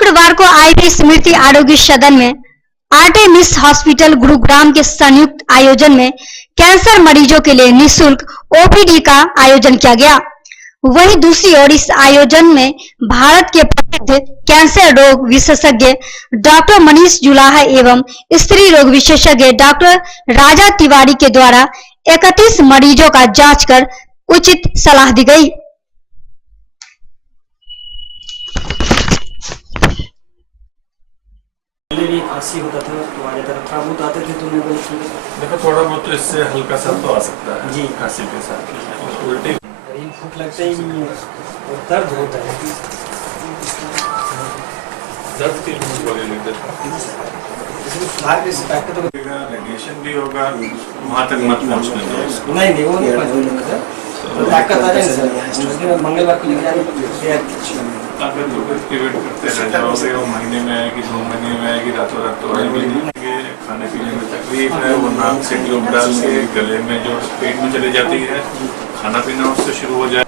शुक्रवार को आईवी स्मृति आरोग्य सदन में आर्टेमिस हॉस्पिटल गुरुग्राम के संयुक्त आयोजन में कैंसर मरीजों के लिए निःशुल्क ओपीडी का आयोजन किया गया। वहीं दूसरी ओर इस आयोजन में भारत के प्रसिद्ध कैंसर रोग विशेषज्ञ डॉक्टर मनीष जुलाहा एवं स्त्री रोग विशेषज्ञ डॉक्टर राजा तिवारी के द्वारा 31 मरीजों का जांच कर उचित सलाह दी गई। खांसी होता था तो आ जाता था, ताबूत आते थे तो मैं बोलती देखो थोड़ा बहुत तो इससे हल्का सा तो आ सकता है जी खांसी के साथ। उल्टी भूख लगता ही नहीं है और दर्द होता है। दर्द की गोली लिख देता रेडिएशन भी होगा, वहाँ तक मत पहुँचने दो उसको। नहीं वो नहीं पहुँचने तो ताकत आ जाएगी। मंगलवार को ताकत तो कुछ वेट करते रह जाओगे, वो महीने में आएगी 2 महीने में आएगी, रातों रात तो आएगी नहीं। खाने पीने में तकलीफ है, वो नाक से ट्यूब डाल के गले में जो पेट में चली जाती है, खाना पीना उससे शुरू हो जाए।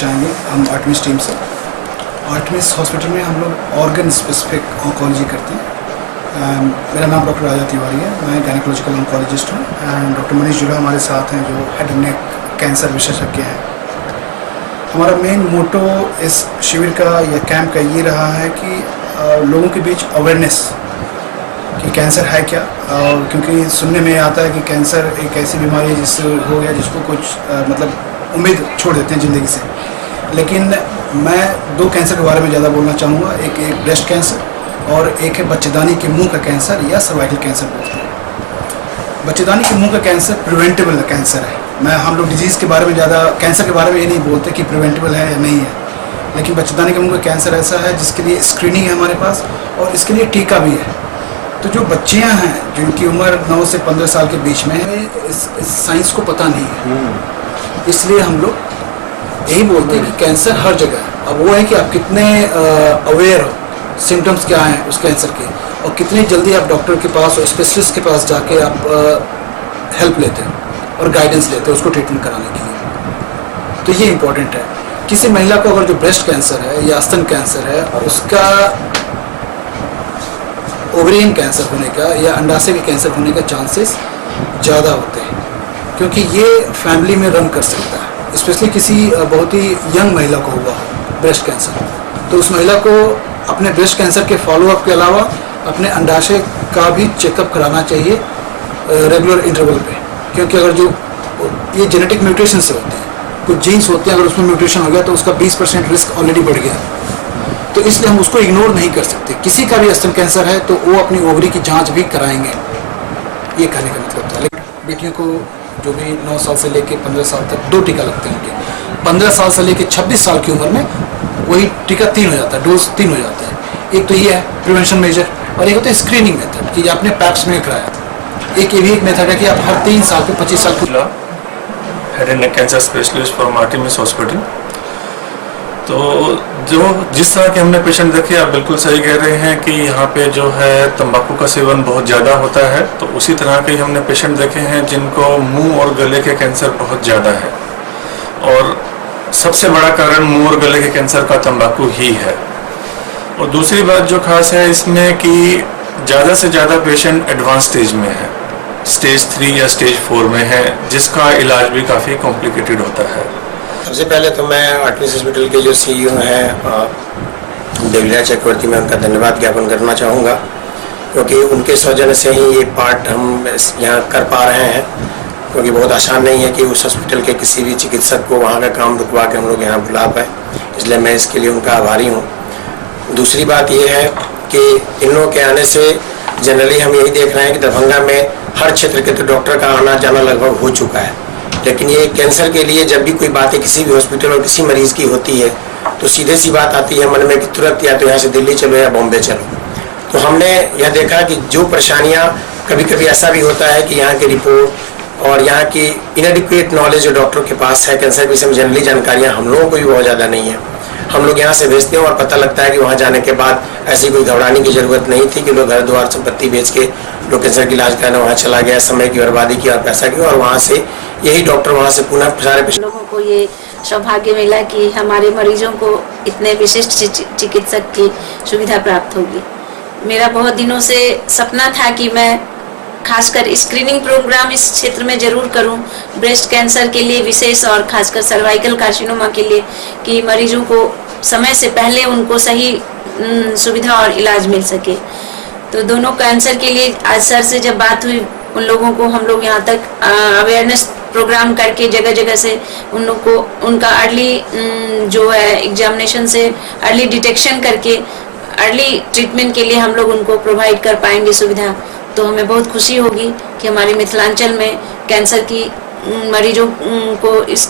चाहेंगे हम आर्टेमिस टीम से। आर्टेमिस हॉस्पिटल में हम लोग ऑर्गन स्पेसिफिक ऑन्कोलॉजी करते हैं। मेरा नाम डॉक्टर राजा तिवारी है, मैं गायनेकोलॉजिकल ऑन्कोलॉजिस्ट हूँ एंड डॉक्टर मनीष जुलाहा हमारे साथ हैं जो हेड एंड नेक कैंसर विशेषज्ञ हैं। हमारा मेन मोटो इस शिविर का या कैंप का ये रहा है कि लोगों के बीच अवेयरनेस कि कैंसर है क्या, क्योंकि सुनने में आता है कि कैंसर एक ऐसी बीमारी है जिससे हो गया जिसको कुछ मतलब उम्मीद छोड़ देते हैं ज़िंदगी से। लेकिन मैं 2 कैंसर के बारे में ज़्यादा बोलना चाहूँगा, एक ब्रेस्ट कैंसर और एक है बच्चेदानी के मुंह का कैंसर या सर्वाइकल कैंसर बोलते हैं। बच्चेदानी के मुंह का कैंसर प्रिवेंटेबल कैंसर है। हम लोग डिजीज़ के बारे में ज़्यादा कैंसर के बारे में ये नहीं बोलते कि प्रिवेंटेबल है या नहीं है, लेकिन बच्चेदानी के मुंह का कैंसर ऐसा है जिसके लिए स्क्रीनिंग है हमारे पास और इसके लिए टीका भी है। तो जो बच्चियाँ हैं जिनकी उम्र 9 से 15 साल के बीच में है, इस साइंस को पता नहीं है, इसलिए हम लोग यही बोलते हैं कि कैंसर हर जगह है। अब वो है कि आप कितने अवेयर हो, सिम्टम्स क्या हैं उस कैंसर के, और कितनी जल्दी आप डॉक्टर के पास और स्पेशलिस्ट के पास जाके आप हेल्प लेते हैं और गाइडेंस लेते हैं उसको ट्रीटमेंट कराने के लिए। तो ये इम्पोर्टेंट है। किसी महिला को अगर जो ब्रेस्ट कैंसर है या स्तन कैंसर है, उसका ओवरियन कैंसर होने का या अंडाशय के कैंसर होने का चांसेस ज़्यादा होते हैं, क्योंकि ये फैमिली में रन कर सकता है। स्पेशली किसी बहुत ही यंग महिला को हुआ ब्रेस्ट कैंसर, तो उस महिला को अपने ब्रेस्ट कैंसर के फॉलोअप के अलावा अपने अंडाशय का भी चेकअप कराना चाहिए रेगुलर इंटरवल पे, क्योंकि अगर जो ये जेनेटिक म्यूटेशन से होते हैं, कुछ जीन्स होते हैं, अगर उसमें म्यूटेशन हो गया तो उसका 20% रिस्क ऑलरेडी बढ़ गया। तो इसलिए हम उसको इग्नोर नहीं कर सकते। किसी का भी स्तन कैंसर है तो वो अपनी ओवरी की जाँच भी कराएंगे, ये कहने का मतलब था। लेकिन बेटियों को जो भी 9 साल से लेकर 15 साल तक 2 टीका लगते हैं उनके। 15 साल से लेकर 26 साल की उम्र में वही टीका 3 हो जाता है, डोज 3 हो जाता है। एक तो ये है प्रिवेंशन मेजर, और एक होता है स्क्रीनिंग मेथड कि आपने पैप्स में कराया। एक ये भी एक मेथड है कि आप हर 3 साल पे 25 साल की head and neck cancer specialist from Artemis hospital. तो जो जिस तरह के हमने पेशेंट देखे, आप बिल्कुल सही कह रहे हैं कि यहाँ पे जो है तंबाकू का सेवन बहुत ज़्यादा होता है। तो उसी तरह के हमने पेशेंट देखे हैं जिनको मुंह और गले के कैंसर बहुत ज़्यादा है, और सबसे बड़ा कारण मुंह और गले के कैंसर का तंबाकू ही है। और दूसरी बात जो खास है इसमें कि ज़्यादा से ज़्यादा पेशेंट एडवांस स्टेज में है, स्टेज 3 या स्टेज 4 में है, जिसका इलाज भी काफ़ी कॉम्प्लिकेटेड होता है। सबसे पहले तो मैं आर्टेमिस हॉस्पिटल के जो CEO हैं देवीराज चक्रवर्ती, मैं उनका धन्यवाद ज्ञापन करना चाहूँगा, क्योंकि उनके सौजन्य से ही ये पार्ट हम यहाँ कर पा रहे हैं, क्योंकि बहुत आसान नहीं है कि उस हॉस्पिटल के किसी भी चिकित्सक को वहाँ का काम रुकवा के हम लोग यहाँ बुला पाए, इसलिए मैं इसके लिए उनका आभारी हूँ। दूसरी बात ये है कि इन लोगों के आने से जनरली हम यही देख रहे हैं कि दरभंगा में हर क्षेत्र के तो डॉक्टर का आना जाना लगभग हो चुका है, लेकिन ये कैंसर के लिए जब भी कोई बातें किसी भी हॉस्पिटल और किसी मरीज़ की होती है तो सीधे सी बात आती है मन में कि तुरंत या तो यहाँ से दिल्ली चलो या बॉम्बे चलो। तो हमने यह देखा कि जो परेशानियाँ कभी कभी ऐसा भी होता है कि यहाँ की रिपोर्ट और यहाँ की इनएडिक्वेट नॉलेज जो डॉक्टरों के पास है कैंसर के विषय में जनरली जानकारियाँ हम लोगों को भी बहुत ज़्यादा नहीं है। हम लोग यहाँ से भेजते हैं और पता लगता है कि वहाँ जाने के बाद ऐसी कोई घबराने की ज़रूरत नहीं थी कि लोग घर द्वार संपत्ति बेच के लोग कैंसर की इलाज कराने वहाँ चला गया, समय की बर्बादी की और पैसा की, और वहाँ से यही डॉक्टर वहाँ से पुनः सारे लोगों को ये सौभाग्य मिला कि हमारे मरीजों को इतने विशिष्ट चिकित्सक की सुविधा प्राप्त होगी। मेरा बहुत दिनों से सपना था कि मैं खासकर स्क्रीनिंग प्रोग्राम इस क्षेत्र में जरूर करूं, ब्रेस्ट कैंसर के लिए विशेष और खासकर सर्वाइकल कार्सिनोमा के लिए, कि मरीजों को समय से पहले उनको सही सुविधा और इलाज मिल सके। तो दोनों कैंसर के लिए आज सर से जब बात हुई, उन लोगों को हम लोग यहाँ तक अवेयरनेस प्रोग्राम करके जगह जगह से उन लोग को उनका अर्ली जो है एग्जामिनेशन से अर्ली डिटेक्शन करके अर्ली ट्रीटमेंट के लिए हम लोग उनको प्रोवाइड कर पाएंगे सुविधा। तो हमें बहुत खुशी होगी कि हमारे मिथिलांचल में कैंसर की मरीजों को इस